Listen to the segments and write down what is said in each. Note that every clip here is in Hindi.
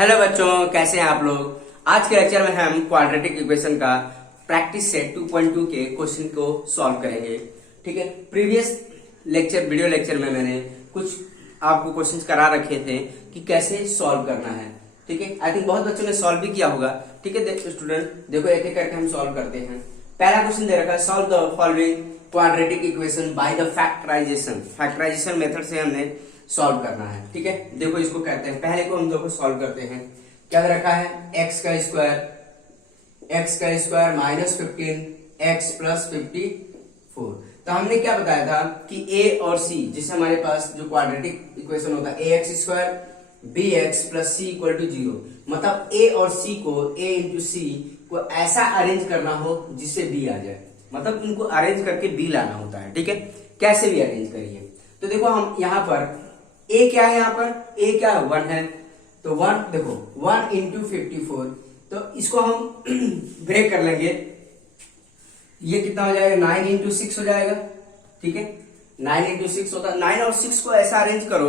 हेलो बच्चों, कैसे हैं आप लोग। आज के लेक्चर में हम क्वाड्रेटिक इक्वेशन का प्रैक्टिस सेट 2.2 के क्वेश्चन को सॉल्व करेंगे। ठीक है, प्रीवियस लेक्चर वीडियो लेक्चर में मैंने कुछ आपको क्वेश्चंस करा रखे थे कि कैसे सॉल्व करना है। ठीक है, आई थिंक बहुत बच्चों ने सॉल्व भी किया होगा। ठीक है स्टूडेंट, देखो एक एक करके हम सॉल्व करते हैं। पहला क्वेश्चन दे रखा है, solve the following quadratic equation by the factorisation. Factorisation method से हमने सॉल्व करना है। ठीक है, देखो इसको कहते हैं, पहले को हम देखो सॉल्व करते हैं। क्या दे रखा है, एक्स का स्क्वायर माइनस 15 एक्स प्लस 54। तो हमने क्या बताया था कि ए और सी, जिससे हमारे पास जो क्वाड्रेटिक इक्वेशन होता है A X square B X plus C equal to 0, मतलब ए और सी को, ए इंटू सी को ऐसा अरेंज करना हो जिससे बी आ जाए, मतलब इनको अरेंज करके बी लाना होता है। ठीक है, कैसे भी अरेंज करिए। तो देखो हम यहाँ पर ए क्या है, यहाँ पर ए क्या है, 1 है। तो 1 देखो 1 इंटू 54, तो इसको हम ब्रेक कर लेंगे। ये कितना हो जाएगा, 9 इंटू 6 हो जाएगा। ठीक है, 9 इंटू 6 होता है। 9 और 6 को ऐसा अरेंज करो,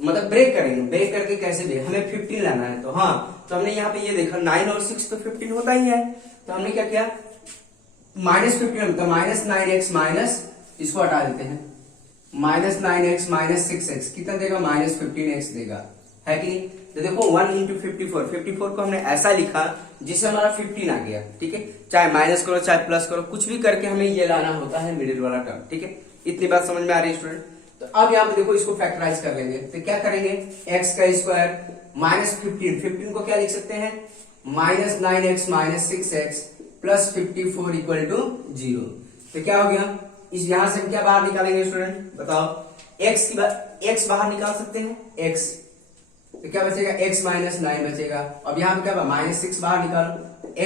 मतलब ब्रेक करेंगे। ब्रेक करके कैसे दे, हमें 15 लाना है। तो हाँ, तो हमने यहाँ पे ये देखा 9 और 6 तो 15 होता ही है। तो हमने क्या किया, -15, तो -9x माइनस, इसको हटा देते हैं, -9x माइनस 6x कितना देगा, -15x देगा, है कि नहीं। तो देखो 1 इंटू 54 को हमने ऐसा लिखा जिससे हमारा 15 आ गया। ठीक है, चाहे माइनस करो चाहे प्लस करो, कुछ भी करके हमें ये लाना होता है मिडिल वाला टर्म। ठीक है, इतनी बात समझ में आ रही है स्टूडेंट। तो अब यहाँ पे देखो इसको फैक्टराइज कर लेंगे। तो क्या करेंगे, एक्स का स्क्वायर माइनस 15 को क्या लिख सकते हैं, -9x minus 6x plus 54 equal to 0। तो क्या हो गया, इस यहां से हम क्या बाहर निकालेंगे स्टूडेंट, बताओ। x बाहर निकाल सकते हैं, x, तो क्या बचेगा, x माइनस 9 बचेगा। अब यहाँ पे क्या -6 बाहर निकालो,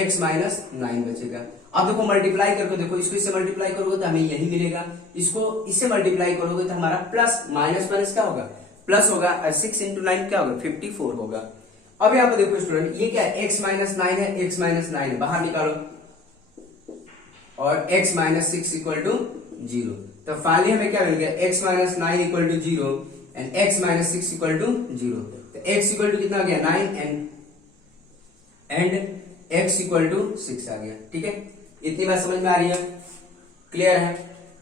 x माइनस 9 बचेगा। अब देखो मल्टीप्लाई करके देखो, इसको इससे मल्टीप्लाई करोगे तो हमें यही मिलेगा, इसको इससे मल्टीप्लाई करोगे तो हमारा प्लस माइनस क्या होगा, प्लस होगा, और 6 इंटू 9 क्या होगा, 54 होगा। अब यहाँ पे देखो स्टूडेंट, ये क्या है, x माइनस 9 है, x माइनस 9 है, बाहर निकालो, और x माइनस 6 इक्वल टू 0। तो फाइनली हमें क्या मिल गया, x minus 9 equal to 0 and x minus 6 equal to 0। तो x इक्वल टू कितना आ गया, 9 एंड x इक्वल टू 6 आ गया। ठीक है, इतनी बात समझ में आ रही है, क्लियर है।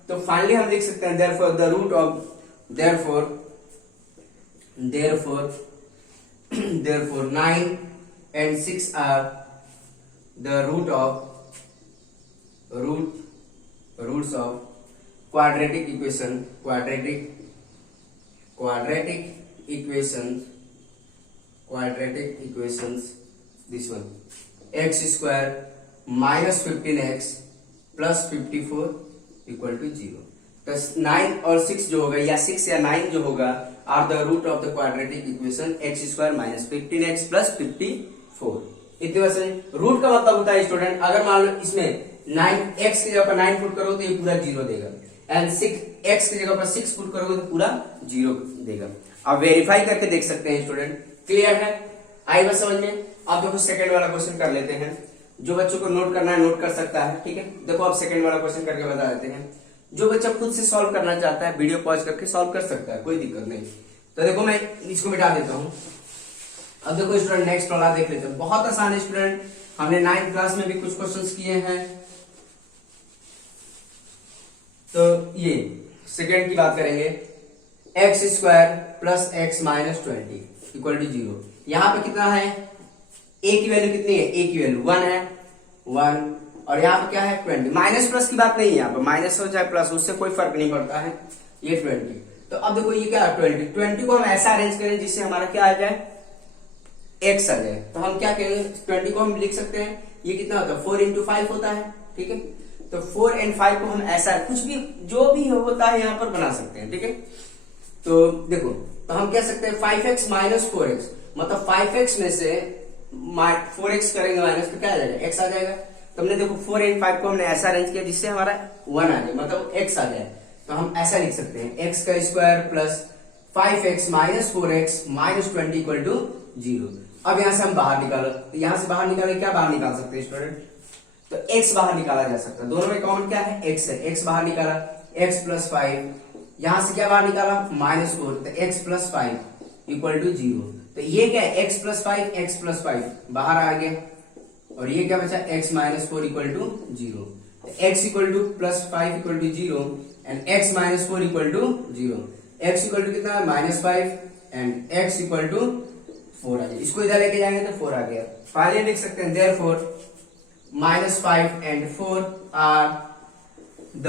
तो फाइनली हम लिख सकते हैं, therefore the root of therefore 9 and 6 are the roots of quadratic equations, this one, x square minus 15x plus 54 equal to 0। तो 9 और 6 जो होगा, या 6 या 9 जो होगा, are the root of the quadratic equation x square minus 15x plus 54। इतने वजह से रूट का मतलब होता है स्टूडेंट, अगर मान लो इसमें 9x की जगह पर 9 पुट करो तो ये पूरा 0 देगा, एंड 6x की जगह पर 6 पुट करोगे तो पूरा 0 देगा। अब वेरीफाई करके देख सकते हैं स्टूडेंट, क्लियर है, आई बात समझ में। अब देखो सेकंड वाला क्वेश्चन कर लेते हैं, जो बच्चों को नोट करना है नोट कर सकता है। ठीक है, देखो अब सेकंड वाला क्वेश्चन करके बता देते हैं। जो बच्चा खुद से सॉल्व करना चाहता है वीडियो पॉज करके सॉल्व कर सकता है, कोई दिक्कत नहीं। तो देखो मैं इसको मिटा देता हूं। अब देखो स्टूडेंट नेक्स्ट वाला देख लेते हैं, बहुत आसान है स्टूडेंट, हमने 9th क्लास में भी कुछ क्वेश्चंस किए हैं। तो ये सेकेंड की बात करेंगे, x square plus x minus 20 equal to 0। यहां पे कितना है, ए की वैल्यू कितनी है, ए की वैल्यू 1 है, 1, और यहाँ पे क्या है 20। माइनस प्लस की बात नहीं है, यहाँ पे माइनस हो चाहे प्लस, उससे कोई फर्क नहीं पड़ता है, ये 20। तो अब देखो ये क्या है 20 को हम ऐसा अरेंज करें जिससे हमारा क्या आ जाए, एक्स आ जाए। तो हम क्या करेंगे, 20 को हम लिख सकते हैं, ये कितना होता है 4 इंटू 5 होता है। ठीक है, तो 4 एंड 5 को हम ऐसा कुछ भी जो भी होता है यहाँ पर बना सकते हैं। ठीक है, तो देखो, तो हम कह सकते हैं 5x माइनस 4x, मतलब 5x में से 4x करेंगे माइनस, तो क्या आ जाएगा, x आ जाएगा। तो हमने देखो 4 एंड 5 को हमने ऐसा अरेंज किया जिससे हमारा 1 आ जाए, मतलब x आ जाए। तो हम ऐसा लिख सकते हैं, x का square plus 5x minus 4x minus 20 equal to 0। अब यहां से हम बाहर निकालो, तो यहां से बाहर निकाले, क्या बाहर निकाल सकते हैं स्टूडेंट, तो x बाहर निकाला जा सकता है। दोनों में कॉमन क्या है, x है, x बाहर निकाला, x प्लस 5, यहां से क्या बाहर निकाला -4, तो x प्लस 5 इक्वल टू 0। तो ये क्या है, x प्लस 5 x प्लस 5 बाहर आ गया, और ये क्या बचा, x minus 4 equal to 0। x equal to plus 5 equal to 0 and x minus 4 equal to 0। x equal to कितना है, -5 एंड x इक्वल टू 4 आ गया। इसको इधर लेके जाएंगे तो 4 आ गया। फाइनली लिख सकते हैं therefore -5 and 4 are the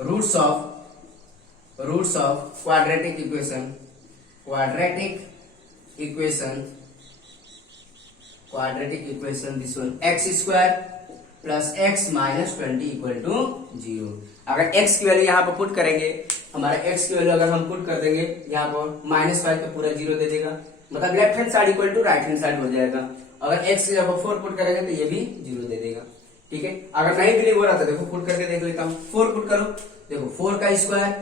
roots of quadratic equation this one, x square plus x minus 20 equal to 0। अगर x की वैल्यू यहाँ पर पुट करेंगे, हमारा x की वैल्यू अगर हम पुट कर देंगे यहाँ पर -5 तो पूरा 0 दे देगा, मतलब left hand side equal to right hand side हो जाएगा। अगर x की जगह 4 पुट करेंगे तो ये भी 0 दे देगा। ठीक है, अगर नहीं बिलीव हो रहा था देखो पुट करके देख लेता हूँ। 4 पुट करो, देखो 4 का square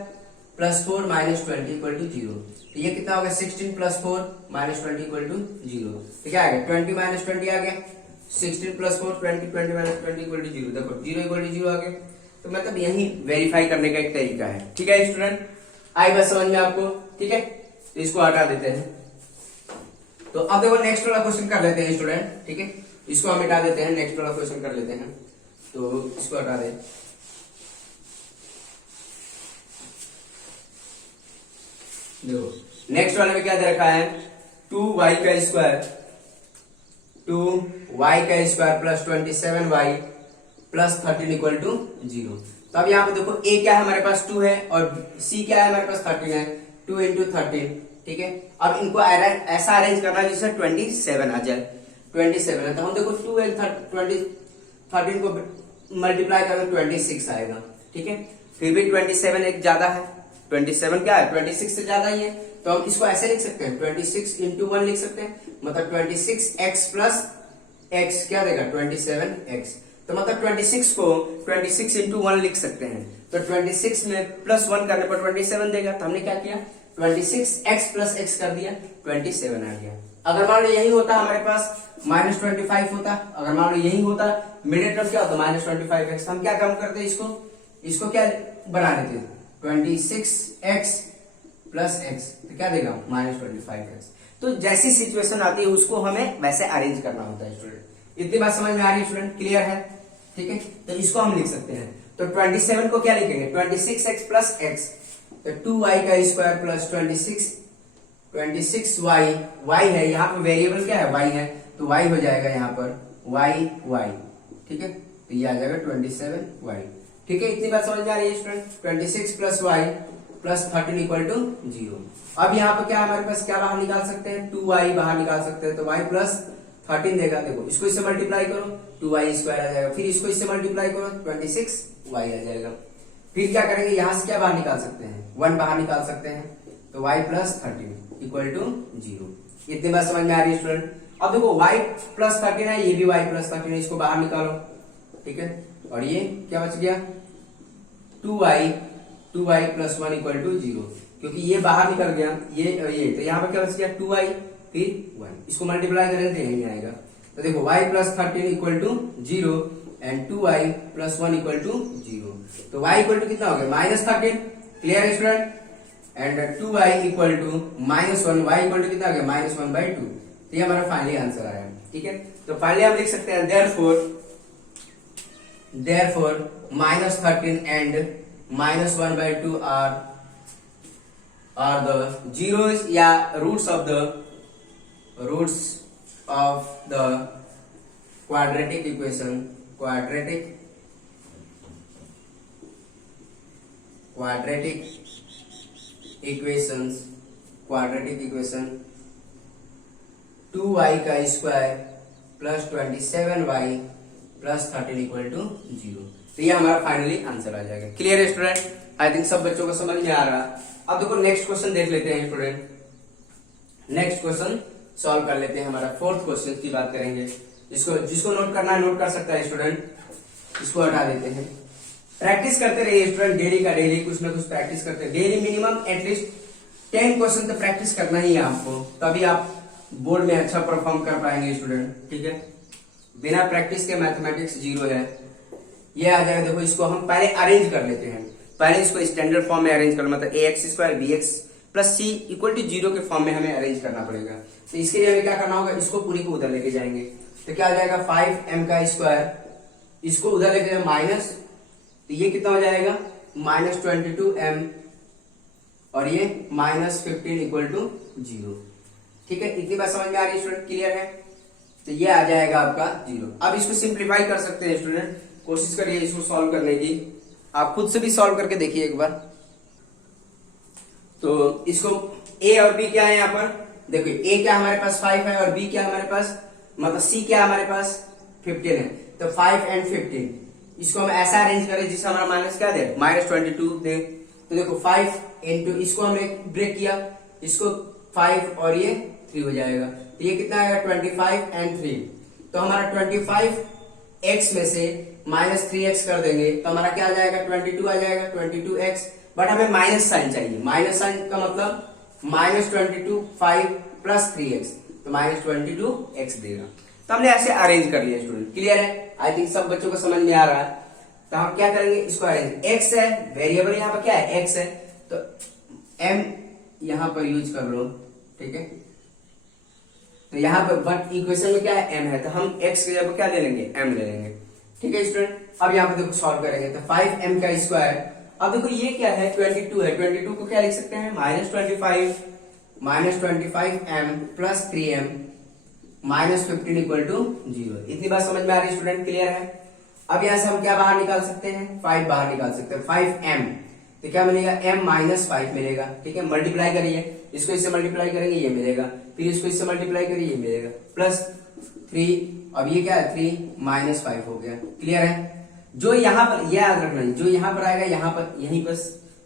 plus 4 minus 20 equal to 0। तो ये कितना हो गया, 16 प्लस 4 माइनस 20 इक्वल टू 0। तो क्या आ गया, 20 माइनस 20 आ गया, 16 प्लस 4 20 20 माइनस 20 इक्वल टू 0। देखो 0 इक्वल टू 0 आ गया। तो मतलब यही वेरीफाई करने का एक तरीका है। ठीक है स्टूडेंट, आई बात समझ में आपको। ठीक है, तो इसको हटा देते हैं। तो अब देखो नेक्स्ट वाला क्वेश्चन कर लेते हैं स्टूडेंट। ठीक है, इसको हम हटा देते हैं, नेक्स्ट वाला क्वेश्चन कर लेते हैं। तो इसको हटा दे। देखो नेक्स्ट वाले में क्या दे रखा है, 2y का square plus 27y plus 13 equal to 0। तो अब यहाँ पे देखो a क्या है हमारे पास 2 है और c क्या है हमारे पास 13 है, 2 इंटू 13। ठीक है, अब इनको ऐसा अरेंज करना है जिससे 27 आ जाए। 27 है तो हम देखो 2 एंड 13 को मल्टीप्लाई करेंगे 26 आएगा। ठीक है, फिर भी 27 एक ज्यादा है, 27 क्या है, 26 से ज्यादा ही है। तो हम इसको ऐसे लिख सकते हैं, 26 इंटू 1 लिख सकते हैं, मतलब 26x प्लस x क्या देगा, 27x। तो मतलब 26 को 26 इंटू 1 लिख सकते हैं। तो 26 में प्लस 1 करने पर 27 देगा। तो हमने क्या किया, 26x प्लस x कर दिया, 27 आ गया। अगर मान लो यही होता हमारे पास -25 होता, अगर मान लो यही होता मिडिल टर्म क्या होता -25x, हम क्या कम करते, इसको क्या बना देते, 26x प्लस x, तो क्या देगा -25x। तो जैसी सिचुएशन आती है उसको हमें वैसे अरेंज करना होता है स्टूडेंट। इतनी बात समझ में आ रही है स्टूडेंट, क्लियर है। ठीक है, तो इसको हम लिख सकते हैं। तो 27 को क्या लिखेंगे, 26x प्लस x, तो 2y का स्क्वायर प्लस 26y है, यहाँ पर वेरिएबल क्या है, y है, तो y हो जाएगा यहाँ पर y। ठीक है, तो ये आ जाएगा 27y। ठीक है, इतनी बात समझ में आ रही है student. 26 plus y plus 13 equal to 0। अब यहाँ पर क्या हमारे पास क्या बाहर निकाल सकते हैं, 2y बाहर निकाल सकते हैं, तो y प्लस 13 देगा। देखो इसको इससे मल्टीप्लाई करो, 2y स्क्वायर आ जाएगा, फिर इसको इससे मल्टीप्लाई करो, 26y आ जाएगा। फिर क्या करेंगे, यहां से क्या बाहर निकाल सकते हैं, 1 बाहर निकाल सकते हैं, तो y प्लस 13 इक्वल टू 0। इतनी बात समझ में आ रही है स्टूडेंट। अब देखो y प्लस 13 है, ये भी y प्लस 13 है, इसको बाहर निकालो। ठीक है, और ये क्या बच गया, 2y प्लस 1 इक्वल टू 0, क्योंकि ये बाहर निकल गया, ये तो यहाँ पर क्या बच गया, 2y फिर 1, इसको मल्टीप्लाई करेंगे तो यही आएगा। तो देखो y plus 13 equal to 0 and 2y plus 1 equal to 0। तो y इक्वल टू कितना हो गया, -13, clear student, and 2y equal to -1, y equal to कितना हो गया, -1/2। तो ये हमारा फाइनली आंसर आया। ठीक है, तो फाइनली हम लिख सकते हैं therefore -13 and -1/2 are the zeros या roots of the quadratic equation equation 2y का square plus 27y plus 13 equal to 0। तो ये हमारा फाइनली आंसर आ जाएगा। क्लियर स्टूडेंट, आई थिंक सब बच्चों को समझ में आ रहा। अब देखो नेक्स्ट क्वेश्चन देख लेते हैं स्टूडेंट। नेक्स्ट क्वेश्चन सॉल्व कर लेते हैं, हमारा फोर्थ क्वेश्चन की बात करेंगे। जिसको नोट करना है नोट कर सकता है स्टूडेंट, इसको हटा देते हैं। प्रैक्टिस करते रहिए स्टूडेंट, डेली का डेली कुछ ना कुछ प्रैक्टिस करते हैं। डेली मिनिमम एटलीस्ट 10 क्वेश्चन तो प्रैक्टिस करना ही है आपको, तभी आप बोर्ड में अच्छा परफॉर्म कर पाएंगे स्टूडेंट। ठीक है, बिना प्रैक्टिस के मैथमेटिक्स 0 है। ये आ जाएगा, देखो इसको हम पहले अरेंज कर लेते हैं। पहले इसको स्टैंडर्ड फॉर्म में अरेंज कर, मतलब ax square bx plus C equal to 0 के फॉर्म में हमें अरेंज करना पड़ेगा। तो इसके लिए हमें क्या करना होगा, इसको पूरी को उधर लेके जाएंगे। तो क्या आ जाएगा 5m का स्क्वायर, इसको उधर लेके जाए माइनस, तो ये कितना हो जाएगा -22m और ये -15 इक्वल टू 0। ठीक है, इतनी बात समझ में आ रही है स्टूडेंट, क्लियर है। तो ये आ जाएगा आपका 0। अब इसको सिंप्लीफाई कर सकते हैं स्टूडेंट, कोशिश करिए इसको सॉल्व करने की, आप खुद से भी सॉल्व करके देखिए एक बार। तो इसको a और b क्या है यहाँ पर, देखिए a क्या हमारे पास 5 है और b क्या हमारे पास, मतलब c क्या हमारे पास 15 है। तो 5 and 15 इसको हम ऐसा अरेंज करें जिससे हमारा माइनस क्या दे, -22 दे। तो देखो 5 इंटू, इसको हमने ब्रेक किया, इसको 5 और ये 3 हो जाएगा। तो ये कितना आएगा 25 and 3। तो हमारा 25x में से -3x कर देंगे तो हमारा क्या आ जाएगा 22 आ जाएगा, 22x। बट हमें माइनस साइन चाहिए, माइनस साइन का मतलब -22 5 प्लस 3x, तो -22x देगा। तो हमने ऐसे अरेंज कर लिया स्टूडेंट, क्लियर है। आई थिंक सब बच्चों को समझ में आ रहा है। तो हम क्या करेंगे, इसको अरेंज, x है वेरिएबल यहाँ पर क्या है x है, तो m यहाँ पर यूज कर लो, ठीक है। तो यहाँ पर बट इक्वेशन में क्या है m है, तो हम x की जगह क्या ले लेंगे m ले लेंगे, ठीक है स्टूडेंट। अब यहाँ पे देखो सॉल्व करेंगे, तो 5m का स्क्वायर, अब देखो ये क्या है 22 है, 22 को क्या लिख सकते हैं -25m plus 3m -15 equal to 0। इतनी बात समझ में आ रही है स्टूडेंट, क्लियर है। अब यहाँ से हम क्या बाहर निकाल सकते हैं, 5 बाहर निकाल सकते हैं, 5m, तो क्या मिलेगा m -5 मिलेगा, ठीक है। मल्टीप्लाई करिए, इसको इससे मल्टीप्लाई करेंगे ये मिलेगा, फिर इसको इससे मल्टीप्लाई करिए ये मिलेगा, प्लस 3, अब ये क्या है 3 -5 हो गया, क्लियर है। जो यहाँ पर याद रखना है, जो यहाँ पर आएगा यहाँ पर, यहीं पर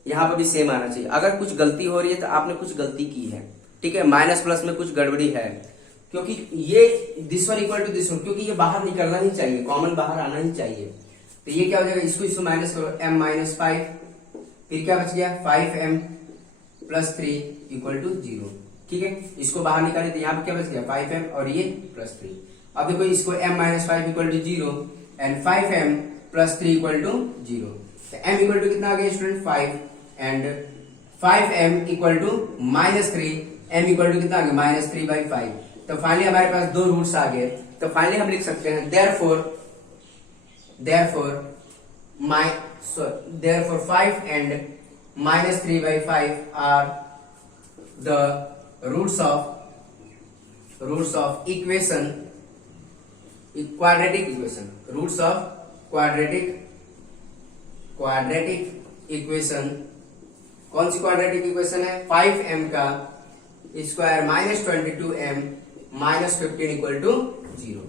यहाँ पर भी सेम आना चाहिए। अगर कुछ गलती हो रही है तो आपने कुछ गलती की है, ठीक है, माइनस प्लस में कुछ गड़बड़ी है, क्योंकि ये this one equal to this one, क्योंकि ये बाहर निकलना ही चाहिए, कॉमन बाहर आना ही चाहिए। तो ये क्या हो जाएगा, इसको इसको माइनस करो, m -5, फिर क्या बच गया 5m प्लस 3 इक्वल टू 0, ठीक है। इसको बाहर निकाले तो यहाँ पे क्या बच गया 5m और ये प्लस 3। अब देखो इसको m -5 equal to 0 and 5m plus 3 equal to 0। तो m इक्वल टू कितना आ गया student 5 and 5m equal to -3, m equal to कितना आ गया -3/5। तो फाइनली हमारे पास दो रूट्स आ गए। तो फाइनली हम लिख सकते हैं therefore 5 and -3/5 are the roots of equation, quadratic equation, roots of quadratic equation। कौन सी क्वाड्रेटिक इक्वेशन है, 5m का स्क्वायर -22m -15 इक्वल टू 0।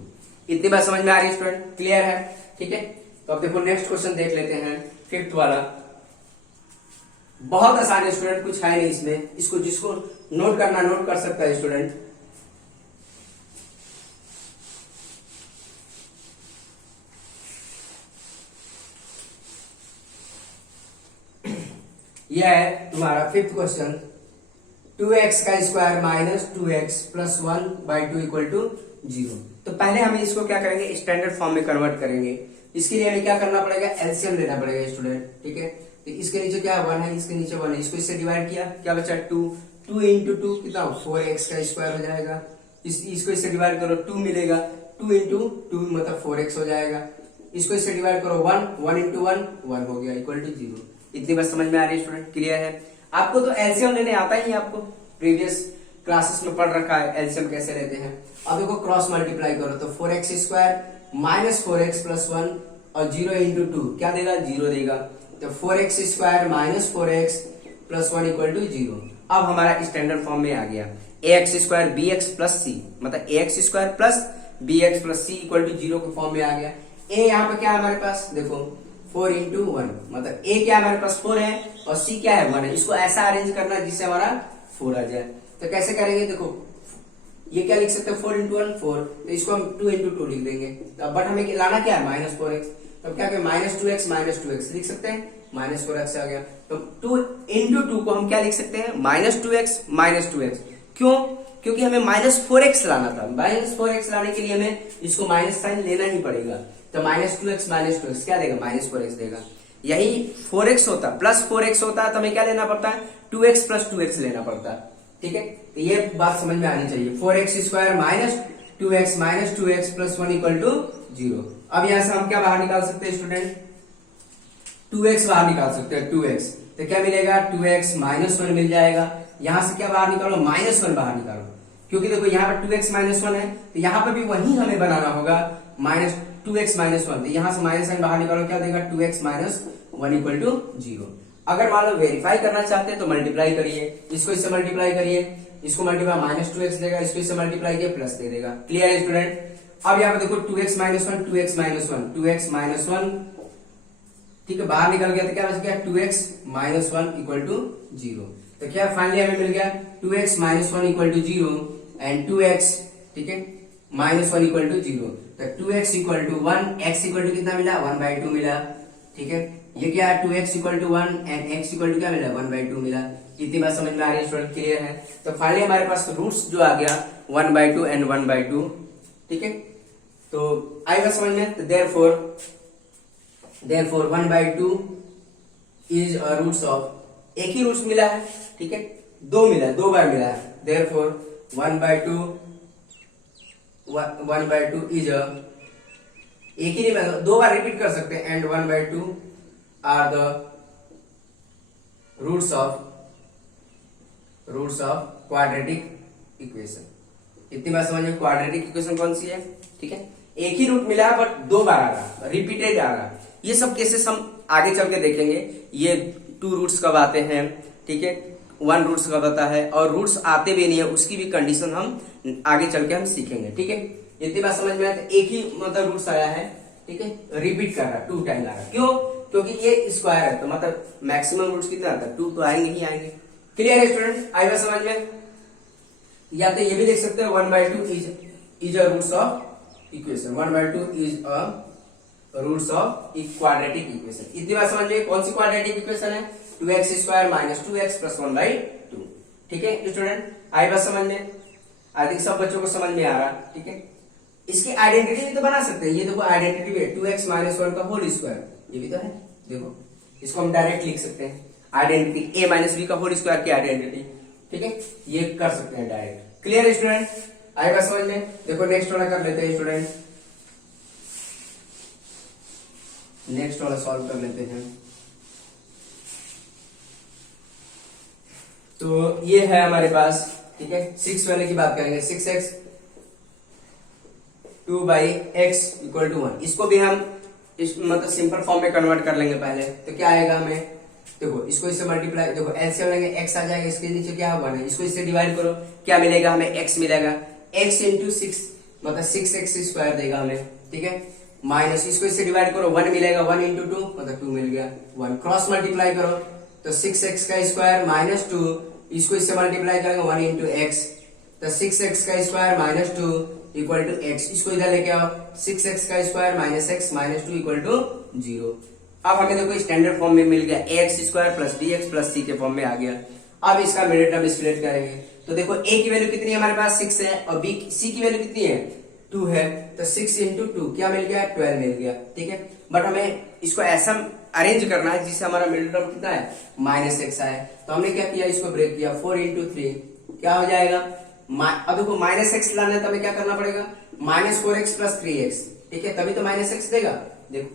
इतनी बात समझ में आ रही है स्टूडेंट, क्लियर है, ठीक है। तो अब देखो नेक्स्ट क्वेश्चन देख लेते हैं, 5th वाला। बहुत आसान है स्टूडेंट, कुछ है नहीं इसमें, इसको जिसको नोट करना नोट कर सकता है स्टूडेंट। यह है तुम्हारा 5th क्वेश्चन, 2x का square -2x plus 1/2 equal to 0। तो पहले हमें इसको क्या करेंगे, स्टैंडर्ड फॉर्म में कन्वर्ट करेंगे। इसके लिए हमें क्या करना पड़ेगा, एलसीएम लेना पड़ेगा स्टूडेंट, ठीक है। तो इसके नीचे क्या 1 है, इसके नीचे 1 है, इसको इससे डिवाइड किया, क्या बचा 2 इंटू 2 कितना 4x का स्क्वायर हो जाएगा। इसको इससे डिवाइड करो 2 मिलेगा, 2 इंटू 2 मतलब 4x हो जाएगा। इसको इससे डिवाइड करो 1 इंटू 1 हो गया इक्वल टू 0। इतनी बात समझ में आ रही है स्टूडेंट, क्लियर है। आपको तो एलसीएम लेने आता ही है, आपको प्रीवियस क्लासेस में पढ़ रखा है एलसीएम कैसे लेते हैं। अब देखो क्रॉस मल्टीप्लाई करो, तो 4x स्क्वायर -4x प्लस 1 और 0 इंटू 2 क्या देगा 0 देगा। तो 4x square -4x plus 1 equal to 0। अब हमारा स्टैंडर्ड फॉर्म में आ गया ax square bx plus c, मतलब ax square plus bx plus c equal to 0 के फॉर्म में आ गया। a यहाँ पे क्या है हमारे पास, देखो 4 इंटू 1, मतलब a क्या हमारे पास 4 है और c क्या है 1 है। इसको ऐसा अरेंज करना जिससे हमारा 4 आ जाए। तो कैसे करेंगे, देखो ये क्या लिख सकते हैं 4 इंटू 1 4, तो इसको हम 2 इंटू 2 लिख देंगे। तो बट हमें लाना क्या है -4x, तो क्या करें -2x लिख सकते हैं, -4x आ गया। तो 2 इंटू 2 को हम क्या लिख सकते हैं -2x। क्यों, क्योंकि हमें -4x लाना था। -4x लाने के लिए हमें इसको माइनस साइन लेना ही पड़ेगा। तो -2x क्या देगा -4x देगा। यही 4x होता प्लस 4x होता है तो हमें क्या लेना पड़ता है 2x प्लस 2x लेना पड़ता। ठीक है, तो ये बात समझ में आनी चाहिए। 4x square minus 2x minus 2x plus 1 equal to 0। अब यहां से हम क्या बाहर निकाल सकते हैं स्टूडेंट, 2x बाहर निकाल सकते हैं, 2x। तो क्या मिलेगा, 2x माइनस 1 मिल जाएगा। यहां से क्या बाहर निकालो, -1 बाहर निकालो, क्योंकि देखो यहाँ पर 2x माइनस 1 है, तो यहाँ पर भी वही हमें बनाना होगा, -2x माइनस 1। तो यहां से -1 बाहर निकालो, क्या देगा, 2x माइनस 1 इक्वल टू 0। अगर मान लो वेरीफाई करना चाहते हैं तो मल्टीप्लाई करिए, इसको इससे मल्टीप्लाई करिए, इसको मल्टीप्लाई -2x देगा, इसको इससे मल्टीप्लाई किया प्लस दे देगा। क्लियर है स्टूडेंट। अब यहाँ पे देखो 2x minus 1, 2x minus 1, 2x minus 1, ठीक है, बाहर निकल गया तो क्या बच गया, 2x माइनस 1 इक्वल टू 0। तो क्या फाइनली हमें मिल गया 2x minus 1 equal to 0 and 2x, ठीक है, माइनस 1 इक्वल टू 0। तो 2x equal to 1, x equal to कितना मिला, 1/2 मिला। ठीक है, ये क्या है, 2x equal to 1 and x equal to क्या मिला, 1/2 मिला। इतनी बात समझ में आ रही है स्टूडेंट, क्लियर है। तो फाइनली हमारे पास रूट्स जो आ गया 1/2 एंड 1/2। ठीक है, तो आएगा समझ में। तो therefore 1/2 is a roots of, एक ही रूट्स मिला है, ठीक है, दो मिला है, 2 बार मिला है। therefore 1/2 इज अ, एक ही नहीं मिला, 2 बार रिपीट कर सकते हैं, and 1/2 are the roots of quadratic equation. इतनी बात समझ में, क्वाड्रेटिक इक्वेशन कौन सी है, ठीक है, एक ही रूट मिला है बट 2 बार आ रहा, रिपीटेड आ रहा। ये सब केसेस हम आगे चल के देखेंगे, ये 2 रूट्स कब आते हैं, ठीक है, 1 रूट्स कब आता है, और रूट्स आते भी नहीं है उसकी भी कंडीशन हम आगे चल के हम सीखेंगे। ठीक है, इतनी बात समझ में आया। एक ही मतलब रूट्स आया है, ठीक है, रिपीट कर रहा, 2 टाइम आ रहा, क्यों, क्योंकि ये स्क्वायर है, तो मतलब मैक्सिमम रूट्स कितना आता है, 2 तो आएंगे ही आएंगे। क्लियर है स्टूडेंट, आएगा समझ में। या तो ये भी देख सकते हैं 1/2 is a roots of equation, 1/2 is a roots of quadratic equation. इतनी बात समझ में, कौन सी क्वाड्रेटिक इक्वेशन है, 2x square minus 2x plus 1/2। ठीक है स्टूडेंट, आई बात समझ में, आई थिंक सब बच्चों को समझ में आ रहा। ठीक है, इसकी आइडेंटिटी भी तो बना सकते हैं, ये देखो आइडेंटिटी भी है, 2x माइनस 1 का होल स्क्वायर, ये भी तो है, देखो इसको हम डायरेक्ट लिख सकते हैं, आइडेंटिटी a माइनस बी का होल स्क्वायर की आइडेंटिटी। ठीक है, ये कर सकते हैं डायरेक्ट। क्लियर है स्टूडेंट, आएगा समझ में। देखो नेक्स्ट वाला कर लेते हैं स्टूडेंट, नेक्स्ट वाला सॉल्व कर लेते हैं। तो ये है हमारे पास, ठीक है, 6 वाले की बात करेंगे, 6x 2/x इक्वल टू 1। इसको भी हम इस मतलब सिंपल फॉर्म में कन्वर्ट कर लेंगे पहले। तो क्या आएगा हमें, देखो इसको इससे मल्टीप्लाई, देखो एलसीएम लेंगे, x आ जाएगा, इसके नीचे क्या होगा ना, इसको इससे डिवाइड करो, क्या मिलेगा हमें, x मिलेगा, x इंटू 6 मतलब 6x स्क्वायर देगा हमें। ठीक है, माइनस इसको इससे डिवाइड करो, 1 मिलेगा, 1 इंटू 2 मतलब 2 मिल गया, 1 क्रॉस मल्टीप्लाई करो तो 6x का स्क्वायर माइनस 2, इसको इससे मल्टीप्लाई करेंगे 1 इंटू एक्स, तो 6x का square minus 2 equal to x, इसको इधर लेके आओ, 6x का square minus x minus 2 equal to 0। अब हमें देखो स्टैंडर्ड फॉर्म में मिल गया, ax square plus bx plus c के फॉर्म में आ गया। अब इसका मिडिल टर्म स्प्लिट करेंगे, तो देखो a की वैल्यू कितनी है हमारे पास, 6 है, और c की वैल्यू कितनी है, 2 है, तो 6 इंटू 2 क्या मिल गया, 12 मिल गया। ठीक है, बट हमें इसको ऐसा अरेंज करना है जिससे हमारा मिडिल टर्म कितना है, -x आए। तो हमने क्या किया, इसको ब्रेक किया, 4 इंटू 3 क्या हो जाएगा, अब देखो -x लाना है तो हमें क्या करना पड़ेगा, -4x प्लस 3x। ठीक है, तभी तो -x देगा। देखो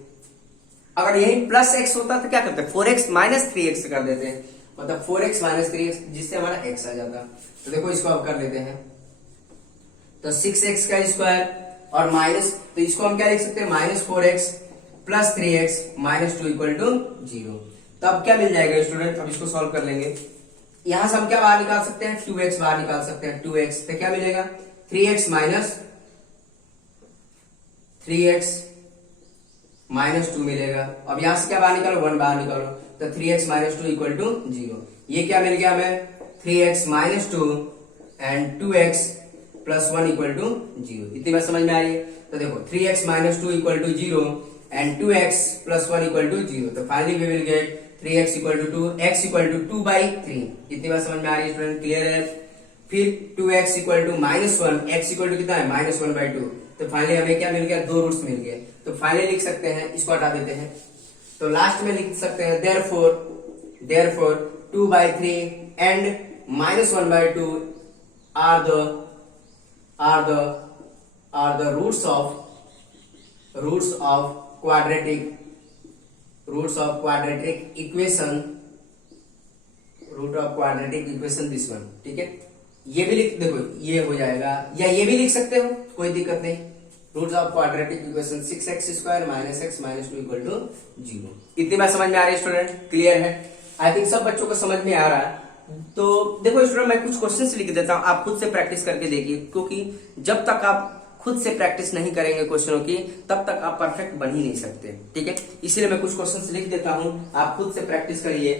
अगर यही प्लस x होता तो क्या करते, 4x माइनस 3x कर देते हैं, मतलब 4x माइनस 3x, जिससे हमारा x आ जाता। तो देखो इसको अब कर लेते हैं, तो 6x का स्क्वायर और माइनस, तो इसको हम क्या लिख सकते हैं, -4x plus 3x minus 2 equal to 0। तब क्या मिल जाएगा स्टूडेंट, अब इसको सॉल्व कर लेंगे। यहां से हम क्या बाहर निकाल सकते हैं, 2x बाहर निकाल सकते हैं, 2x तो क्या मिलेगा, 3x माइनस 2 मिलेगा। अब यहां से क्या बाहर निकालो, 1 बाहर निकालो, तो 3x माइनस 2 इक्वल टू 0। ये क्या मिल गया हमें, 3x minus 2 and 2x plus 1 equal to 0। इतनी बात समझ में आ रही है। तो देखो 3x minus 2 equal to 0 and 2x plus 1 equal to 0। तो finally we will get 3x equal to 2, x equal to 2/3। इतनी बात समझ में आ रही है स्टूडेंट, क्लियर है। फिर 2x equal to -1, x equal to कितना है, -1/2। तो फाइनली हमें क्या मिल गया, 2 रूट्स मिल गए। तो फाइनली लिख सकते हैं, इसको हटा देते हैं, तो लास्ट में लिख सकते हैं therefore 2/3 and -1/2 are the roots of quadratic equation, this one, ठीक है। ये भी लिख देखो, ये हो जाएगा, या ये भी लिख सकते हो, कोई दिक्कत नहीं। Roots of quadratic equation 6x² - x - 2 = 0। इतनी बात समझ में आ रही है स्टूडेंट? क्लियर है? आई थिंक सब बच्चों को समझ में आ रहा है। तो देखो स्टूडेंट, मैं कुछ क्वेश्चंस लिख देता हूं, आप खुद से प्रैक्टिस करके देखिए, क्योंकि जब तक आप खुद से प्रैक्टिस नहीं करेंगे क्वेश्चनों की, तब तक आप परफेक्ट बन ही नहीं सकते, ठीक है। इसीलिए मैं कुछ क्वेश्चंस लिख देता हूं, आप खुद से प्रैक्टिस करिए।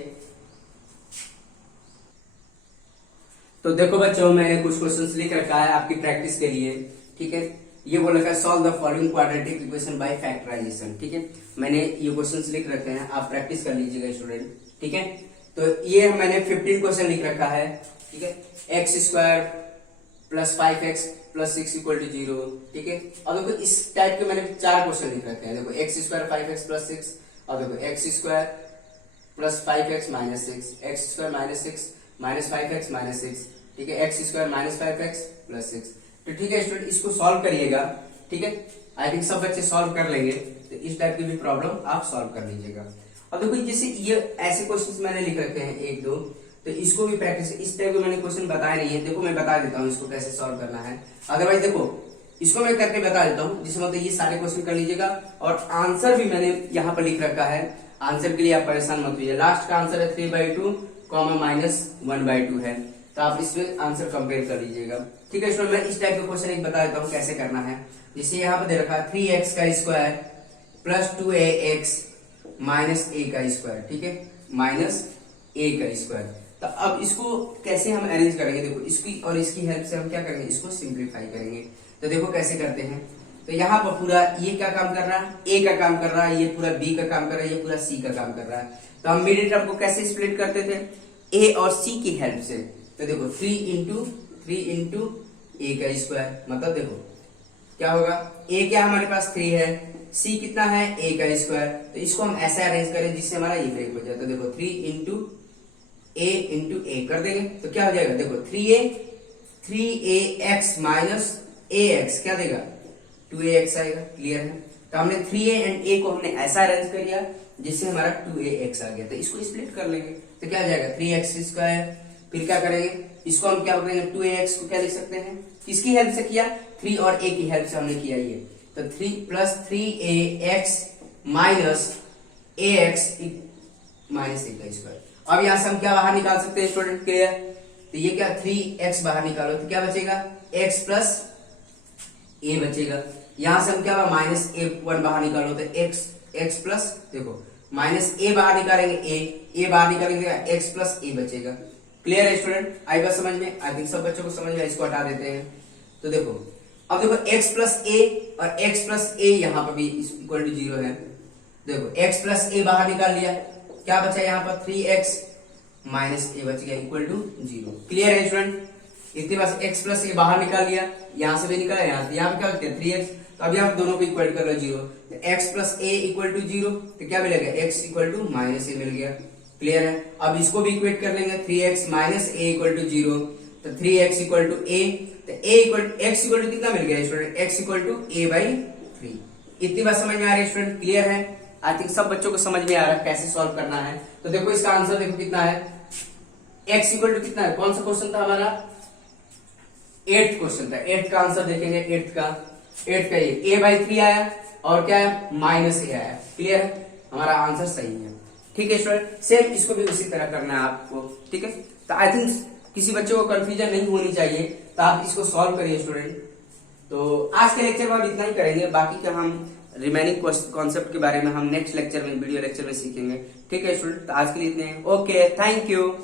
तो देखो बच्चों, मैंने कुछ क्वेश्चंस लिख रखा है आपकी प्रैक्टिस के लिए, ठीक है। ये बोल रखा है solve the following quadratic equation by factorization, ठीक है। मैंने ये क्वेश्चंस लिख रखे हैं, आप प्रैक्टिस कर लीजिएगा स्टूडेंट, ठीक है। तो ये मैंने 15 क्वेश्चन लिख रखा है, ठीक है। x² + 5x + 6 = 0, ठीक है। और देखो इस टाइप के मैंने 4 क्वेश्चन लिख रखे हैं। देखो x² 5x + 6, और देखो x² + 5x - 6, x² - 6 - 5x - 6, ठीक है। x² - 5x + 6। तो ठीक है स्टूडेंट, इसको सॉल्व करिएगा, ठीक है। आई थिंक सब बच्चे सॉल्व कर लेंगे। तो इस टाइप की भी प्रॉब्लम आप सॉल्व कर लीजिएगा। अब देखो जैसे ये ऐसे क्वेश्चंस मैंने लिख रखे हैं 1 2, तो इसको भी प्रैक्टिस, इस टाइप के मैंने क्वेश्चन बताए नहीं है। देखो मैं बता देता हूँ इसको कैसे सॉल्व करना है। अदरवाइज देखो इसको मैं करके बता देता हूँ, जिसमें मतलब ये सारे क्वेश्चन कर लीजिएगा, और आंसर भी मैंने यहाँ पर लिख रखा है। आंसर के लिए आप परेशान मत होइए। लास्ट का आंसर है 3/2, -1/2 है। तो आप इसमें आंसर कंपेयर कर लीजिएगा, ठीक है। इसमें मैं इस टाइप का क्वेश्चन एक बता देता हूँ कैसे करना है। जैसे यहाँ पर दे रखा है 3x² + 2ax - a², ठीक है, -a²। तो अब इसको कैसे हम अरेंज करेंगे, देखो इसकी और इसकी हेल्प से हम क्या करेंगे, इसको सिंप्लीफाई करेंगे। तो देखो कैसे करते हैं। तो यहाँ पर पूरा ये क्या काम कर रहा है, a का काम कर रहा है, ये पूरा b का काम कर रहा है, ये पूरा c का काम कर रहा है। तो हम मिडिल टर्म को कैसे स्प्लिट करते थे, a और c की हेल्प से। तो देखो 3 × a², मतलब देखो क्या होगा, a क्या हमारे पास 3 है, c कितना है a²। तो इसको हम ऐसे अरेंज करें जिससे हमारा ये ब्रेक हो जाए। तो देखो 3 × a कर देंगे, तो क्या हो जाएगा, देखो 3ax - ax क्या देगा, 2ax आएगा। क्लियर है? तो हमने 3a एंड a को हमने ऐसा अरेंज कर दिया जिससे हमारा 2ax आ गया। तो इसको स्प्लिट कर लेंगे, तो क्या हो जाएगा 3x²। फिर क्या करेंगे, इसको हम क्या करेंगे, 2ax को क्या लिख सकते हैं, किसकी हेल्प से किया, 3 और a की हेल्प से हमने किया ये। तो 3 + 3ax - ax - a²। अब यहां से हम क्या बाहर निकाल सकते हैं स्टूडेंट? क्लियर? तो ये क्या 3x बाहर निकालो तो क्या बचेगा, x + a बचेगा। यहां से हम क्या -a1 बाहर निकालो तो x प्लस, देखो -a बाहर निकालेंगे, a बाहर निकालेंगे, x + a बचेगा। क्लियर है स्टूडेंट? आई बात समझ में? आई थिंक सब बच्चों को समझ में। इसको हटा देते हैं। तो देखो अब देखो x + a और x + a यहाँ पर भी = 0 है। देखो x + a बाहर निकाल लिया, क्या बचा यहाँ पर 3x - a बच गया = 0। क्लियर है स्टूडेंट? इतनी बार x + a बाहर निकाल लिया, यहां से भी निकाला, यहाँ से, यहाँ पे क्या बच गया 3x। तो अभी आप दोनों को इक्वल कर लो 0। तो x + a = 0, तो क्या मिलेगा, x = -a मिल गया। क्लियर है? अब इसको भी इक्वेट कर लेंगे, 3x - a = 0, तो 3x = a, तो x = कितना मिल गया स्टूडेंट, x = a/3। इतनी बात समझ में आ रही है स्टूडेंट? क्लियर है? आई थिंक सब बच्चों को समझ में आ रहा है कैसे सॉल्व करना है। तो देखो इसका आंसर देखो कितना है, x = कितना है, कौन सा क्वेश्चन था हमारा, 8th क्वेश्चन था। 8th का आंसर देखेंगे, 8th का ये a/3 आया और क्या है, -a आया। क्लियर है? हमारा आंसर सही है। ठीक है स्टूडेंट, सेम इसको भी उसी तरह करना है आपको, ठीक है। तो आई थिंक किसी बच्चे को कंफ्यूजन नहीं होनी चाहिए, तो आप इसको सॉल्व करिए स्टूडेंट। तो आज के लेक्चर में हम इतना ही करेंगे, बाकी का हम रिमेनिंग कॉन्सेप्ट के बारे में हम नेक्स्ट लेक्चर में, वीडियो लेक्चर में सीखेंगे। ठीक है स्टूडेंट, तो आज के लिए इतने। Okay, thank you.